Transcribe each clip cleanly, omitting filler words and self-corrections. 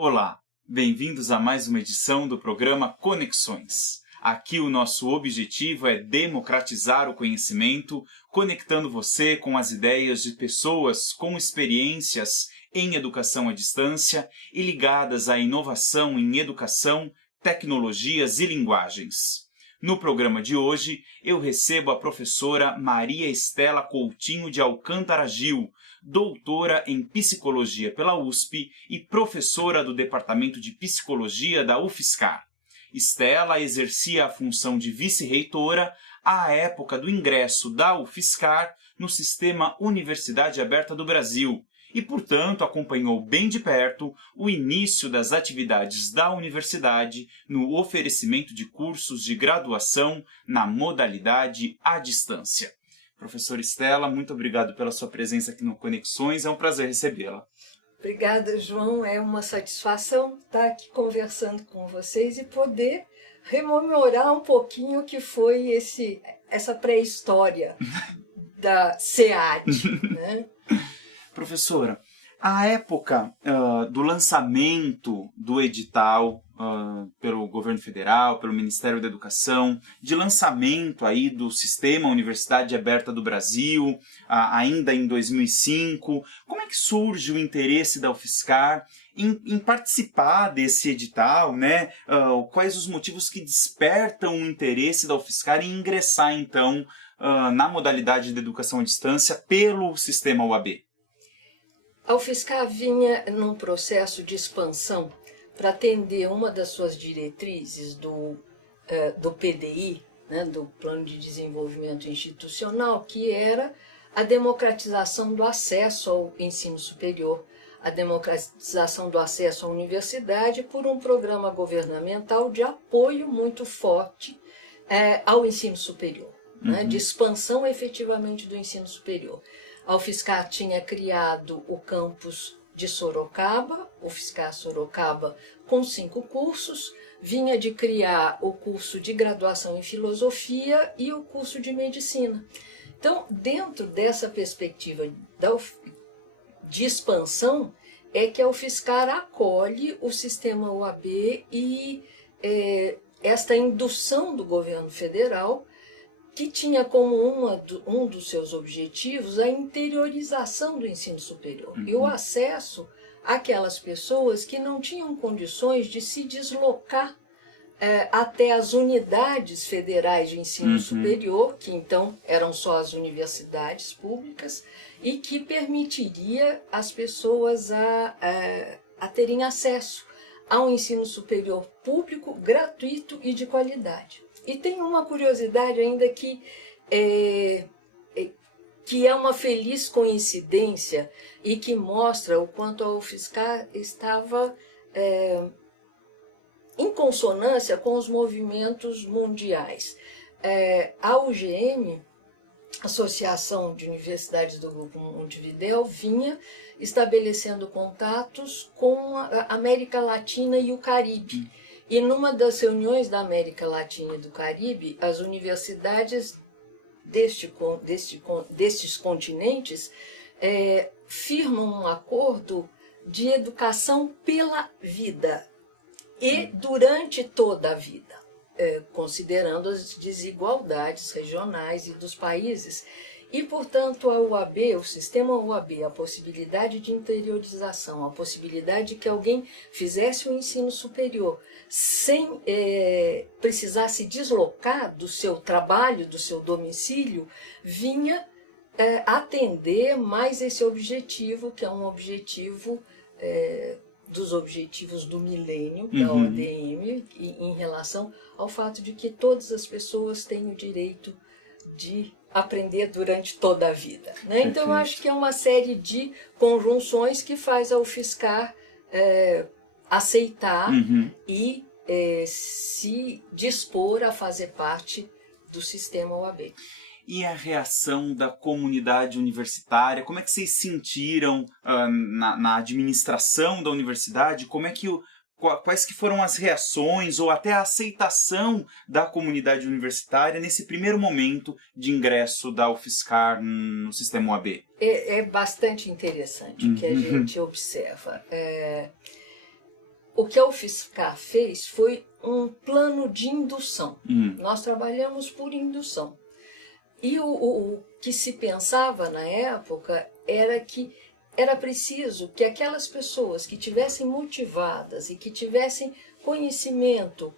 Olá, bem-vindos a mais uma edição do programa Conexões. Aqui o nosso objetivo é democratizar o conhecimento, conectando você com as ideias de pessoas com experiências em educação à distância e ligadas à inovação em educação, tecnologias e linguagens. No programa de hoje, eu recebo a professora Maria Estela Coutinho de Alcântara Gil, doutora em Psicologia pela USP e professora do Departamento de Psicologia da UFSCar. Estela exercia a função de vice-reitora à época do ingresso da UFSCar no Sistema Universidade Aberta do Brasil e, portanto, acompanhou bem de perto o início das atividades da universidade no oferecimento de cursos de graduação na modalidade à distância. Professora Estela, muito obrigado pela sua presença aqui no Conexões, é um prazer recebê-la. Obrigada, João. É uma satisfação estar aqui conversando com vocês e poder rememorar um pouquinho o que foi essa pré-história da SEAD, né? Professora, a época do lançamento do edital pelo governo federal, pelo Ministério da Educação, de lançamento aí do Sistema Universidade Aberta do Brasil, ainda em 2005, como é que surge o interesse da UFSCar em participar desse edital, né? Quais os motivos que despertam o interesse da UFSCar em ingressar, então, na modalidade de educação à distância pelo Sistema UAB? A UFSCar vinha num processo de expansão para atender uma das suas diretrizes do PDI, né, do Plano de Desenvolvimento Institucional, que era a democratização do acesso ao ensino superior, a democratização do acesso à universidade por um programa governamental de apoio muito forte ao ensino superior, né, de expansão efetivamente do ensino superior. A UFSCar tinha criado o campus de Sorocaba, UFSCar Sorocaba, com 5 cursos, vinha de criar o curso de graduação em filosofia e o curso de medicina. Então, dentro dessa perspectiva de expansão, é que a UFSCar acolhe o sistema UAB e esta indução do governo federal, que tinha como um dos seus objetivos a interiorização do ensino superior e o acesso àquelas pessoas que não tinham condições de se deslocar até as unidades federais de ensino superior, que então eram só as universidades públicas, e que permitiria as pessoas a terem acesso a um ensino superior público, gratuito e de qualidade. E tem uma curiosidade ainda que é uma feliz coincidência e que mostra o quanto a UFSCar estava em consonância com os movimentos mundiais. A UGM, Associação de Universidades do Grupo Montevidéu, vinha estabelecendo contatos com a América Latina e o Caribe. E numa das reuniões da América Latina e do Caribe, as universidades destes continentes firmam um acordo de educação pela vida e durante toda a vida, considerando as desigualdades regionais e dos países. E, portanto, a UAB, o sistema UAB, a possibilidade de interiorização, a possibilidade de que alguém fizesse o ensino superior sem precisar se deslocar do seu trabalho, do seu domicílio, vinha atender mais esse objetivo, que é um objetivo dos objetivos do milênio, da ODM, em relação ao fato de que todas as pessoas têm o direito de aprender durante toda a vida, né? Então, eu acho que é uma série de conjunções que faz a UFSCar aceitar e se dispor a fazer parte do sistema UAB. E a reação da comunidade universitária? Como é que vocês sentiram na administração da universidade? Como é que quais que foram as reações ou até a aceitação da comunidade universitária nesse primeiro momento de ingresso da UFSCar no sistema UAB? É bastante interessante o que a gente observa. o que a UFSCar fez foi um plano de indução. Nós trabalhamos por indução. E o que se pensava na época era que era preciso que aquelas pessoas que tivessem motivadas e que tivessem conhecimento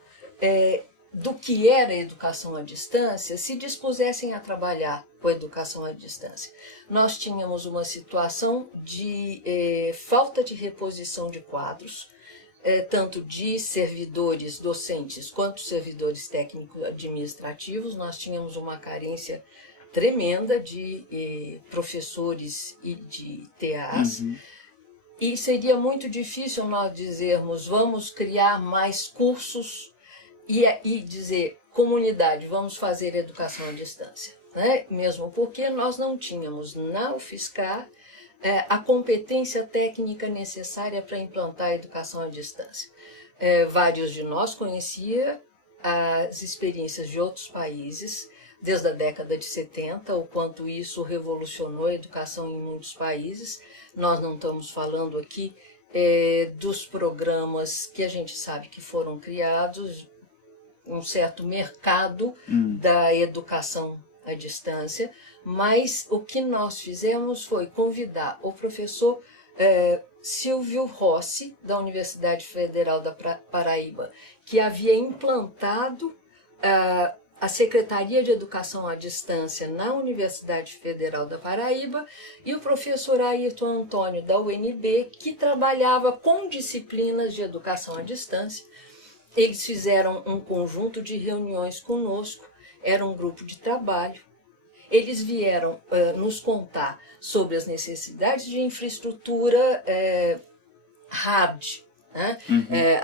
do que era a educação à distância se dispusessem a trabalhar com a educação à distância. Nós tínhamos uma situação de falta de reposição de quadros, tanto de servidores docentes quanto servidores técnicos administrativos. Nós tínhamos uma carência tremenda de professores e de TAs. E seria muito difícil nós dizermos, vamos criar mais cursos e dizer, comunidade, vamos fazer educação à distância. Né? Mesmo porque nós não tínhamos na UFSCar a competência técnica necessária para implantar a educação à distância. Vários de nós conheciam as experiências de outros países, desde a década de 70, o quanto isso revolucionou a educação em muitos países. Nós não estamos falando aqui dos programas que a gente sabe que foram criados, um certo mercado da educação à distância, mas o que nós fizemos foi convidar o professor Silvio Rossi, da Universidade Federal da Paraíba, que havia implantado a Secretaria de Educação à Distância na Universidade Federal da Paraíba, e o professor Ayrton Antônio, da UNB, que trabalhava com disciplinas de educação à distância. Eles fizeram um conjunto de reuniões conosco, era um grupo de trabalho. Eles vieram nos contar sobre as necessidades de infraestrutura hard, né?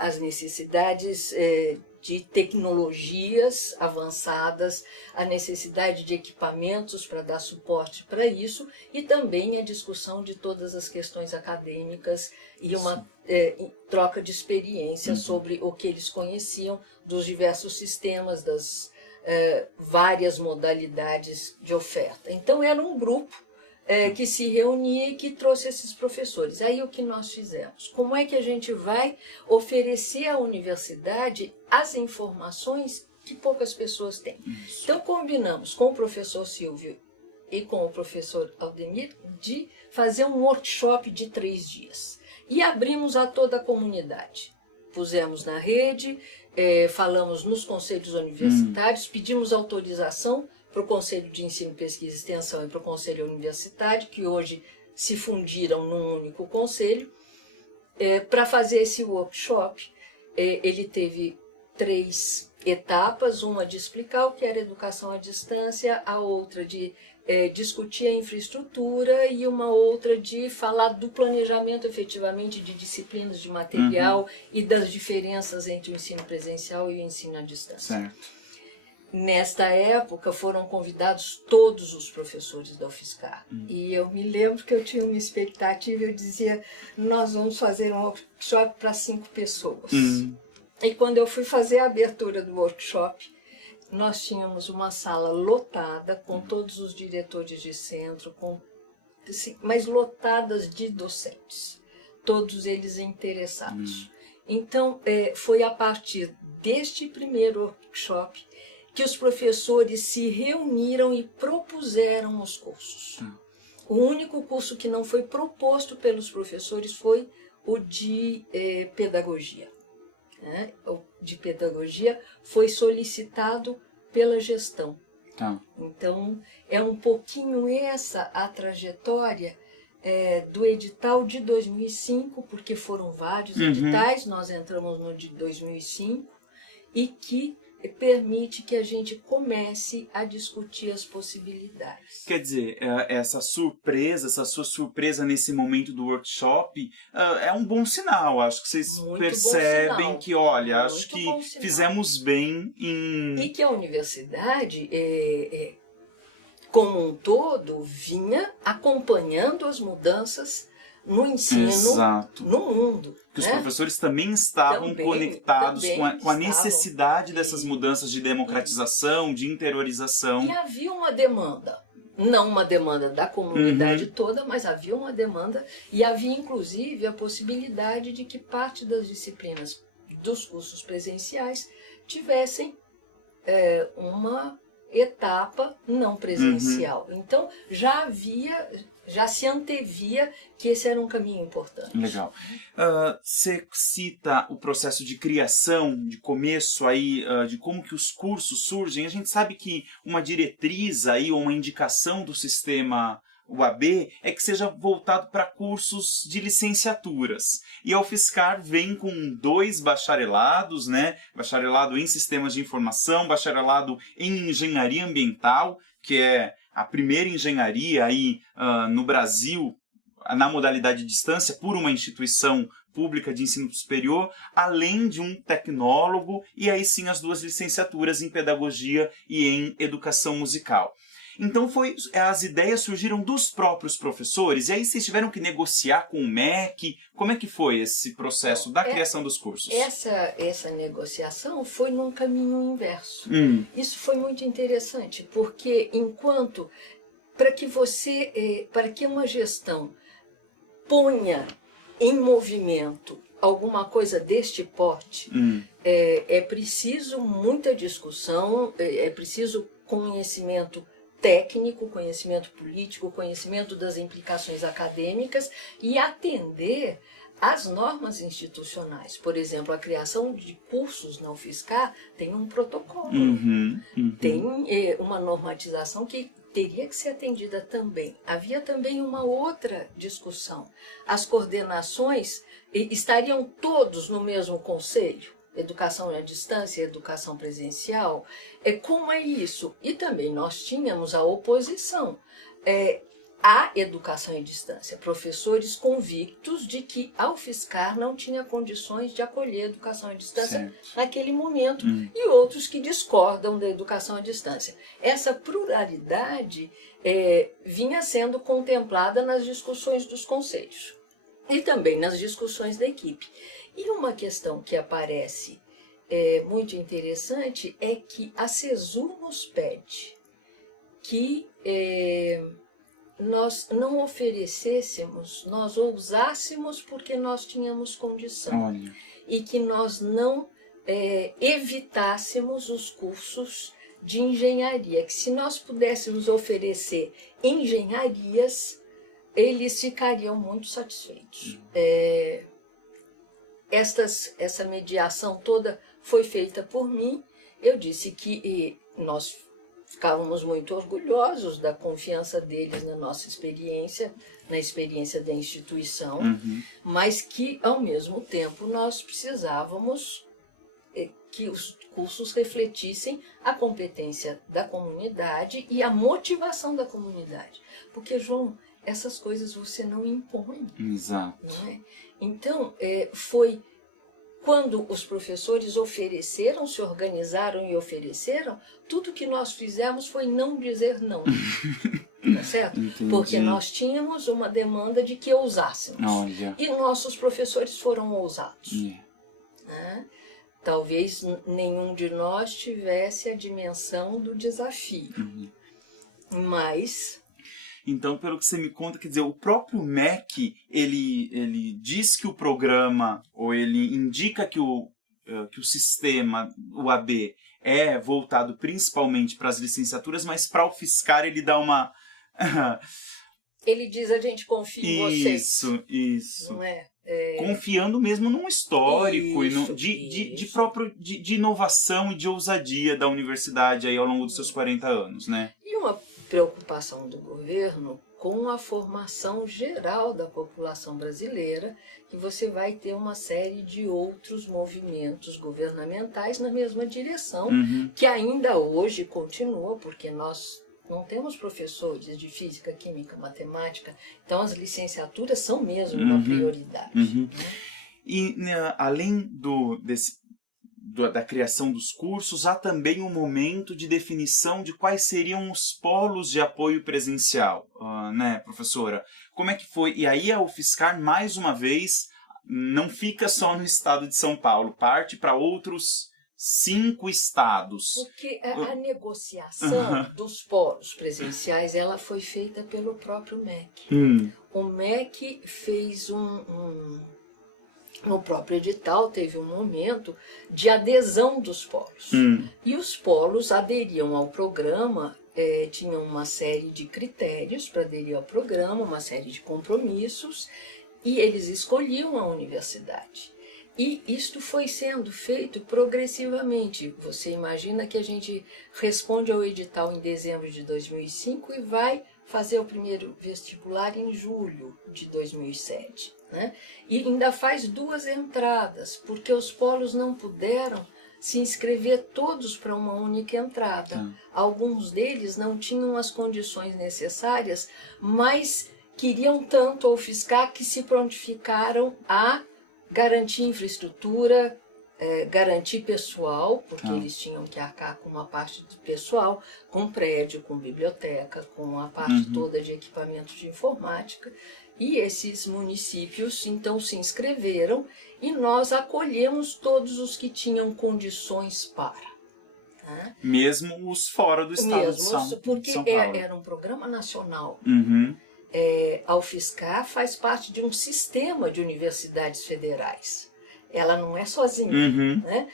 As necessidades de tecnologias avançadas, a necessidade de equipamentos para dar suporte para isso, e também a discussão de todas as questões acadêmicas e uma troca de experiência sobre o que eles conheciam dos diversos sistemas, das várias modalidades de oferta. Então era um grupo que se reunia e que trouxe esses professores. Aí o que nós fizemos? Como é que a gente vai oferecer à universidade as informações que poucas pessoas têm? Então combinamos com o professor Silvio e com o professor Aldemir de fazer um workshop de 3 dias. E abrimos a toda a comunidade. Pusemos na rede, falamos nos conselhos universitários, pedimos autorização para o Conselho de Ensino, Pesquisa e Extensão e para o Conselho Universitário, que hoje se fundiram num único conselho, para fazer esse workshop. Ele teve 3 etapas, uma de explicar o que era educação à distância, a outra de discutir a infraestrutura e uma outra de falar do planejamento efetivamente de disciplinas de material e das diferenças entre o ensino presencial e o ensino à distância. Certo. Nesta época foram convidados todos os professores da UFSCar. E eu me lembro que eu tinha uma expectativa, eu dizia, nós vamos fazer um workshop para 5 pessoas. E quando eu fui fazer a abertura do workshop, nós tínhamos uma sala lotada com todos os diretores de centro, mas lotadas de docentes, todos eles interessados. Então, foi a partir deste primeiro workshop que os professores se reuniram e propuseram os cursos. O único curso que não foi proposto pelos professores foi o de pedagogia. O de pedagogia foi solicitado pela gestão. Então, é um pouquinho essa a trajetória do edital de 2005, porque foram vários editais, nós entramos no de 2005, e que permite que a gente comece a discutir as possibilidades. Quer dizer, essa sua surpresa nesse momento do workshop é um bom sinal. Acho que vocês percebem que, olha, acho que fizemos bem em... E que a universidade, como um todo, vinha acompanhando as mudanças no ensino no mundo. Que os professores também estavam conectados com a necessidade dessas mudanças de democratização, de interiorização. E havia uma demanda. não uma demanda da comunidade toda, mas havia uma demanda e havia inclusive a possibilidade de que parte das disciplinas dos cursos presenciais tivessem uma etapa não presencial. Então já se antevia que esse era um caminho importante. Legal. Você cita o processo de criação, de começo aí, de como que os cursos surgem. A gente sabe que uma diretriz aí, ou uma indicação do sistema UAB é que seja voltado para cursos de licenciaturas. E a UFSCar vem com 2 bacharelados, né? Bacharelado em Sistemas de Informação, bacharelado em Engenharia Ambiental, que é a primeira engenharia aí no Brasil, na modalidade de distância, por uma instituição pública de ensino superior, além de um tecnólogo, e aí sim as 2 licenciaturas em Pedagogia e em Educação Musical. Então as ideias surgiram dos próprios professores, e aí vocês tiveram que negociar com o MEC. Como é que foi esse processo da criação dos cursos? Essa negociação foi num caminho inverso. Isso foi muito interessante, porque para que uma gestão ponha em movimento alguma coisa deste porte, é preciso muita discussão, é preciso conhecimento técnico, conhecimento político, conhecimento das implicações acadêmicas e atender às normas institucionais. Por exemplo, a criação de cursos na UFSCar tem um protocolo, tem uma normatização que teria que ser atendida também. Havia também uma outra discussão. As coordenações estariam todos no mesmo conselho? Educação à distância, educação presencial, como é isso? E também nós tínhamos a oposição à educação à distância, professores convictos de que a UFSCar não tinha condições de acolher a educação à distância naquele momento, e outros que discordam da educação à distância. Essa pluralidade vinha sendo contemplada nas discussões dos conselhos e também nas discussões da equipe. E uma questão que aparece muito interessante é que a CESU nos pede que nós não oferecêssemos, nós ousássemos porque nós tínhamos condição. Olha. E que nós não evitássemos os cursos de engenharia, que se nós pudéssemos oferecer engenharias, eles ficariam muito satisfeitos. Essa mediação toda foi feita por mim. Eu disse que nós ficávamos muito orgulhosos da confiança deles na nossa experiência, na experiência da instituição, mas que, ao mesmo tempo, nós precisávamos que os cursos refletissem a competência da comunidade e a motivação da comunidade. Porque, João, essas coisas você não impõe. Exato. Não é? Então, foi quando os professores ofereceram, se organizaram e ofereceram, tudo que nós fizemos foi não dizer não. Tá certo? Entendi. Porque nós tínhamos uma demanda de que ousássemos. Olha. E nossos professores foram ousados. Né? Talvez nenhum de nós tivesse a dimensão do desafio. Mas... Então, pelo que você me conta, quer dizer, o próprio MEC, ele diz que o programa, ou ele indica que o sistema, o AB, é voltado principalmente para as licenciaturas, mas para o UFSCar ele dá uma... Ele diz, a gente confia em vocês. Isso. Não é? Confiando mesmo num histórico de inovação e de ousadia da universidade aí ao longo dos seus 40 anos, né? E uma preocupação do governo com a formação geral da população brasileira, que você vai ter uma série de outros movimentos governamentais na mesma direção, que ainda hoje continua, porque nós não temos professores de física, química, matemática, então as licenciaturas são mesmo uma prioridade. Né? E além da criação dos cursos, há também um momento de definição de quais seriam os polos de apoio presencial, né, professora? Como é que foi? E aí a UFSCar, mais uma vez, não fica só no estado de São Paulo, parte para outros 5 estados. Porque a negociação dos polos presenciais, ela foi feita pelo próprio MEC. O MEC fez no próprio edital, teve um momento de adesão dos polos. E os polos aderiam ao programa, tinham uma série de critérios para aderir ao programa, uma série de compromissos, e eles escolhiam a universidade. E isto foi sendo feito progressivamente. Você imagina que a gente responde ao edital em dezembro de 2005 e vai fazer o primeiro vestibular em julho de 2007. Né? E ainda faz 2 entradas, porque os polos não puderam se inscrever todos para uma única entrada. Alguns deles não tinham as condições necessárias, mas queriam tanto a UFSCar que se prontificaram a garantir infraestrutura, garantir pessoal, porque eles tinham que arcar com uma parte de pessoal, com prédio, com biblioteca, com a parte toda de equipamentos de informática. E esses municípios, então, se inscreveram e nós acolhemos todos os que tinham condições para. Né? Mesmo os fora do estado de São Paulo. Porque era um programa nacional. A UFSCar faz parte de um sistema de universidades federais. Ela não é sozinha. Né?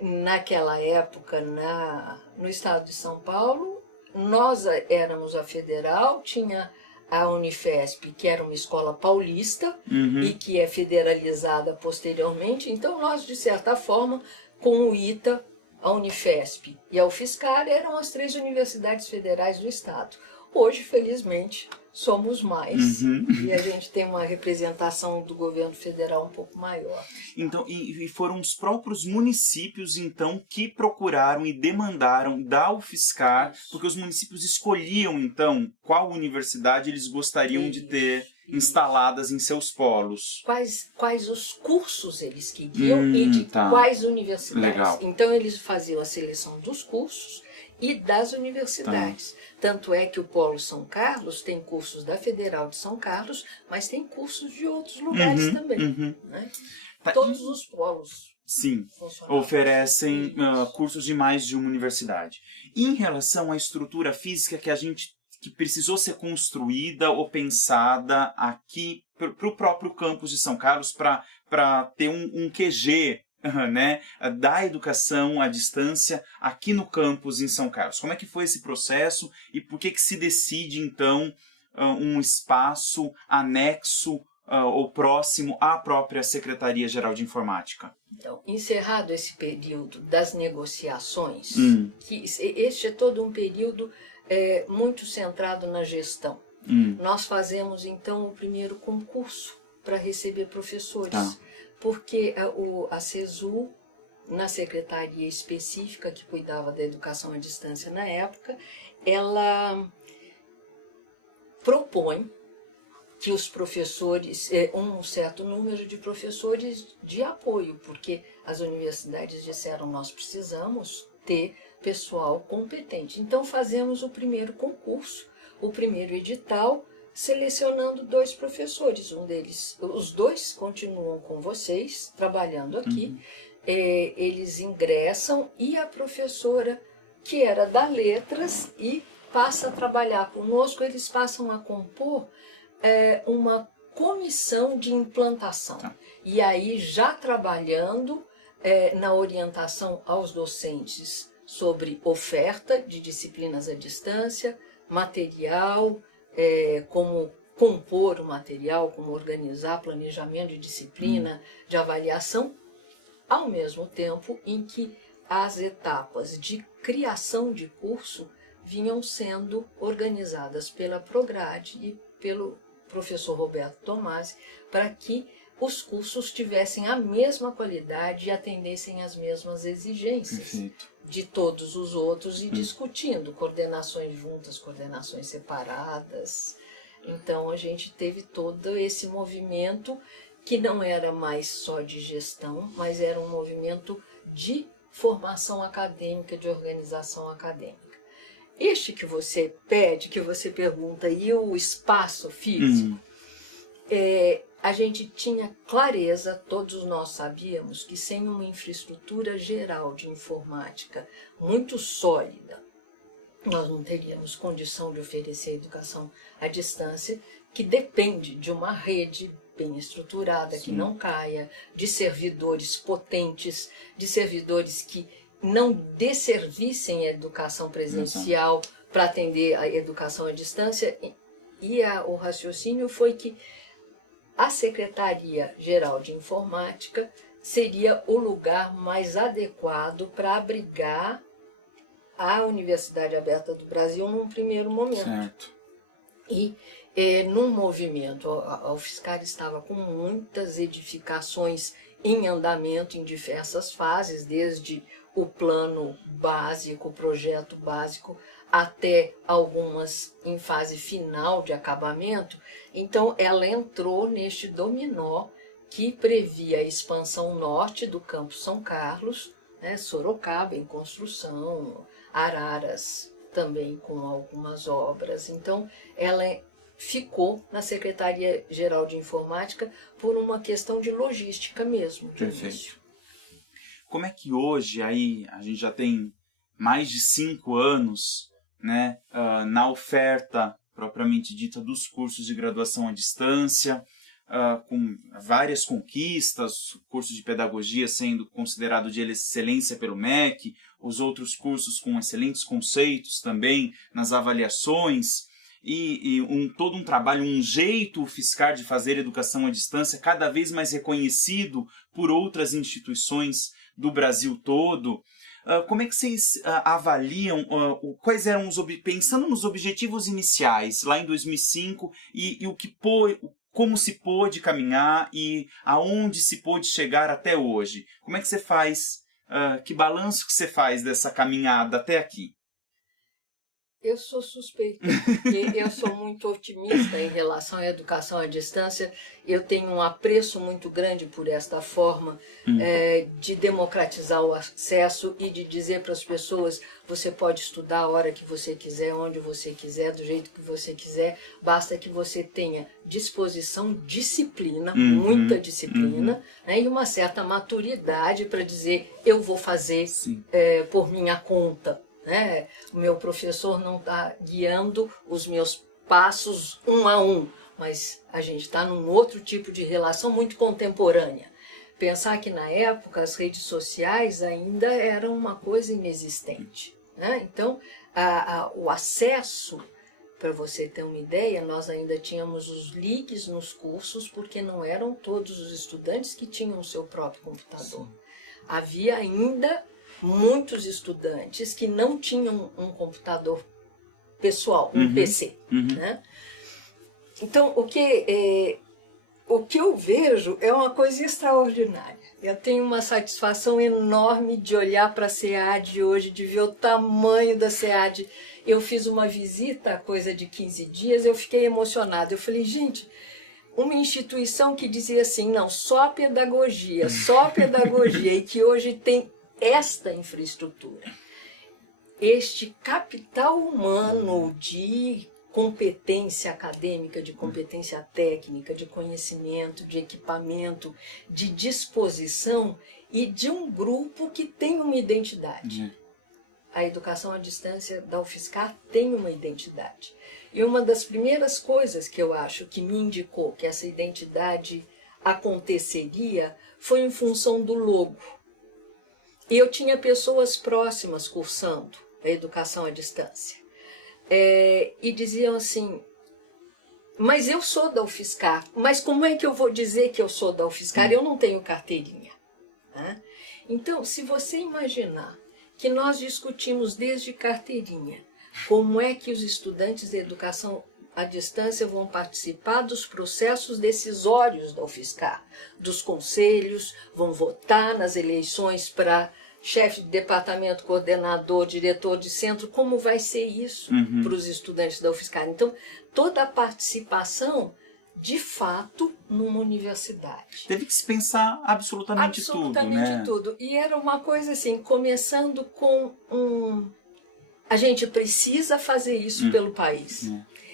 Naquela época, no estado de São Paulo, nós éramos a federal, tinha a Unifesp, que era uma escola paulista e que é federalizada posteriormente. Então, nós, de certa forma, com o ITA, a Unifesp e a UFSCar eram as 3 universidades federais do estado. Hoje, felizmente, somos mais e a gente tem uma representação do governo federal um pouco maior. Então, e foram os próprios municípios, então, que procuraram e demandaram da UFSCar, porque os municípios escolhiam, então, qual universidade eles gostariam de ter instaladas em seus polos. Quais os cursos eles queriam e de quais universidades. Legal. Então, eles faziam a seleção dos cursos e das universidades. Tanto é que o Polo São Carlos tem cursos da Federal de São Carlos, mas tem cursos de outros lugares também. Né? Todos os polos oferecem cursos de mais de uma universidade. E em relação à estrutura física que precisou ser construída ou pensada aqui para o próprio campus de São Carlos, para ter um QG, né, da educação à distância aqui no campus em São Carlos. Como é que foi esse processo e por que se decide, então, um espaço anexo ou próximo à própria Secretaria-Geral de Informática? Então, encerrado esse período das negociações, que este é todo um período muito centrado na gestão. Nós fazemos, então, o primeiro concurso para receber professores. Porque a CESU, na secretaria específica que cuidava da educação à distância na época, ela propõe que os professores, um certo número de professores de apoio, porque as universidades disseram nós precisamos ter pessoal competente. Então fazemos o primeiro concurso, o primeiro edital, selecionando 2 professores. Um deles, os 2 continuam com vocês, trabalhando aqui. Eles ingressam e a professora, que era da Letras e passa a trabalhar conosco, eles passam a compor uma comissão de implantação. E aí já trabalhando na orientação aos docentes sobre oferta de disciplinas à distância, material, como compor o material, como organizar planejamento de disciplina, de avaliação, ao mesmo tempo em que as etapas de criação de curso vinham sendo organizadas pela Prograde e pelo professor Roberto Tomasi, para que os cursos tivessem a mesma qualidade e atendessem às mesmas exigências de todos os outros e discutindo coordenações juntas, coordenações separadas. Então a gente teve todo esse movimento que não era mais só de gestão, mas era um movimento de formação acadêmica, de organização acadêmica. Este que você pede, que você pergunta, e o espaço físico, a gente tinha clareza, todos nós sabíamos, que sem uma infraestrutura geral de informática muito sólida, nós não teríamos condição de oferecer educação à distância, que depende de uma rede bem estruturada, sim, que não caia, de servidores potentes, de servidores que não desservissem a educação presencial para atender a educação à distância. E o raciocínio foi que a Secretaria-Geral de Informática seria o lugar mais adequado para abrigar a Universidade Aberta do Brasil num primeiro momento. Certo. E num movimento, a UFSCar estava com muitas edificações em andamento em diversas fases, desde o plano básico, o projeto básico, até algumas em fase final de acabamento. Então, ela entrou neste dominó que previa a expansão norte do Campus São Carlos, né, Sorocaba em construção, Araras também com algumas obras. Então, ela ficou na Secretaria-Geral de Informática por uma questão de logística mesmo. Perfeito. Como é que hoje, aí, a gente já tem mais de 5 anos, né, na oferta propriamente dita dos cursos de graduação à distância, com várias conquistas, o curso de pedagogia sendo considerado de excelência pelo MEC, os outros cursos com excelentes conceitos também nas avaliações, e todo um trabalho, um jeito UFSCar de fazer educação à distância cada vez mais reconhecido por outras instituições do Brasil todo. Como é que vocês avaliam, quais eram pensando nos objetivos iniciais, lá em 2005, e como se pôde caminhar e aonde se pôde chegar até hoje? Como é que você faz, que balanço que você faz dessa caminhada até aqui? Eu sou suspeita, porque eu sou muito otimista em relação à educação à distância. Eu tenho um apreço muito grande por esta forma de democratizar o acesso e de dizer para as pessoas: você pode estudar a hora que você quiser, onde você quiser, do jeito que você quiser, basta que você tenha disposição, disciplina, muita disciplina, né, e uma certa maturidade para dizer: eu vou fazer por minha conta. Né? O meu professor não está guiando os meus passos um a um, mas a gente está num outro tipo de relação muito contemporânea. Pensar que na época as redes sociais ainda eram uma coisa inexistente. Né? Então, o acesso, para você ter uma ideia, nós ainda tínhamos os links nos cursos, porque não eram todos os estudantes que tinham o seu próprio computador. Sim. Havia ainda muitos estudantes que não tinham um computador pessoal, um PC. Né? Então, o que eu vejo é uma coisa extraordinária. Eu tenho uma satisfação enorme de olhar para a SEAD hoje, de ver o tamanho da SEAD. Eu fiz uma visita há coisa de 15 dias, eu fiquei emocionada. Eu falei, gente, uma instituição que dizia assim, não, só pedagogia, e que hoje tem esta infraestrutura, este capital humano de competência acadêmica, de competência técnica, de conhecimento, de equipamento, de disposição e de um grupo que tem uma identidade. A educação à distância da UFSCar tem uma identidade. E uma das primeiras coisas que eu acho que me indicou que essa identidade aconteceria foi em função do logo. Eu tinha pessoas próximas cursando a educação à distância. E diziam assim, mas eu sou da UFSCar, mas como é que eu vou dizer que eu sou da UFSCar? Eu não tenho carteirinha. Né? Então, se você imaginar que nós discutimos desde carteirinha, como é que os estudantes de educação à distância vão participar dos processos decisórios da UFSCar, dos conselhos, vão votar nas eleições para chefe de departamento, coordenador, diretor de centro, como vai ser isso para os estudantes da UFSCar? Então, toda a participação, de fato, numa universidade. Teve que se pensar absolutamente tudo, né? Tudo. E era uma coisa assim, começando com a gente precisa fazer isso pelo país.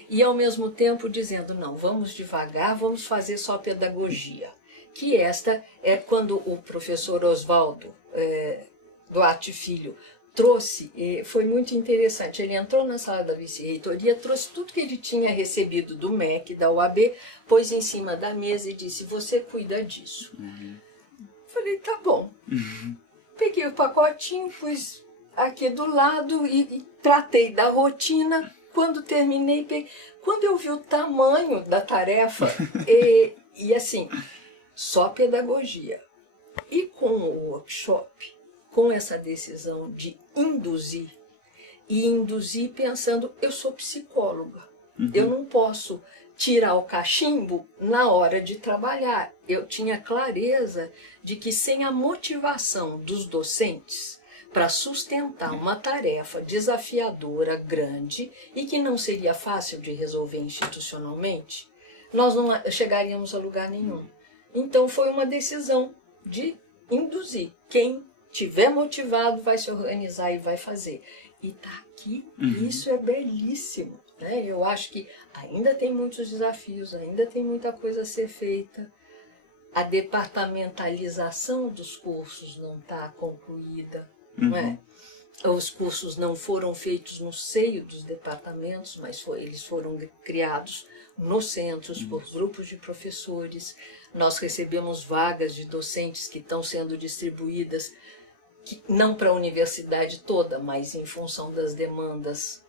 e ao mesmo tempo dizendo, não, vamos devagar, vamos fazer só pedagogia. Que esta é quando o professor Oswaldo Duarte Filho trouxe, foi muito interessante, ele entrou na sala da vice-reitoria, trouxe tudo que ele tinha recebido do MEC, da UAB, pôs em cima da mesa e disse, você cuida disso. Falei, tá bom. Peguei o pacotinho, pus aqui do lado e tratei da rotina. Quando terminei, quando eu vi o tamanho da tarefa, e assim, só pedagogia. E com o workshop, com essa decisão de induzir, e induzir pensando, eu sou psicóloga, eu não posso tirar o cachimbo na hora de trabalhar. Eu tinha clareza de que sem a motivação dos docentes para sustentar uma tarefa desafiadora, grande, e que não seria fácil de resolver institucionalmente, nós não chegaríamos a lugar nenhum. Então foi uma decisão de induzir. Quem tiver motivado vai se organizar e vai fazer. E está aqui, isso é belíssimo. Né? Eu acho que ainda tem muitos desafios, ainda tem muita coisa a ser feita. A departamentalização dos cursos não está concluída. Não é? Os cursos não foram feitos no seio dos departamentos, mas eles foram criados nos centros por grupos de professores. Nós recebemos vagas de docentes que estão sendo distribuídas, não para a universidade toda, mas em função das demandas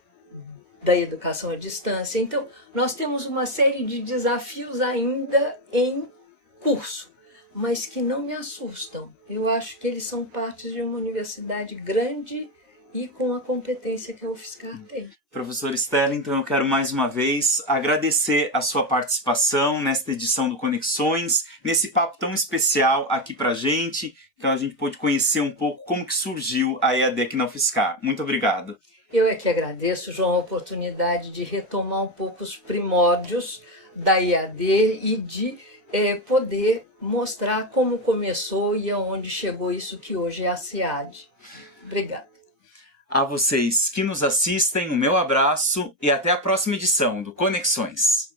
da educação à distância. Então, nós temos uma série de desafios ainda em curso, mas que não me assustam. Eu acho que eles são parte de uma universidade grande e com a competência que a UFSCar tem. Professor Stella, então eu quero mais uma vez agradecer a sua participação nesta edição do Conexões, nesse papo tão especial aqui pra gente, que a gente pôde conhecer um pouco como que surgiu a EAD aqui na UFSCar. Muito obrigado. Eu é que agradeço, João, a oportunidade de retomar um pouco os primórdios da EAD e de poder mostrar como começou e aonde chegou isso que hoje é a SEAD. Obrigada. A vocês que nos assistem, o meu abraço e até a próxima edição do Conexões.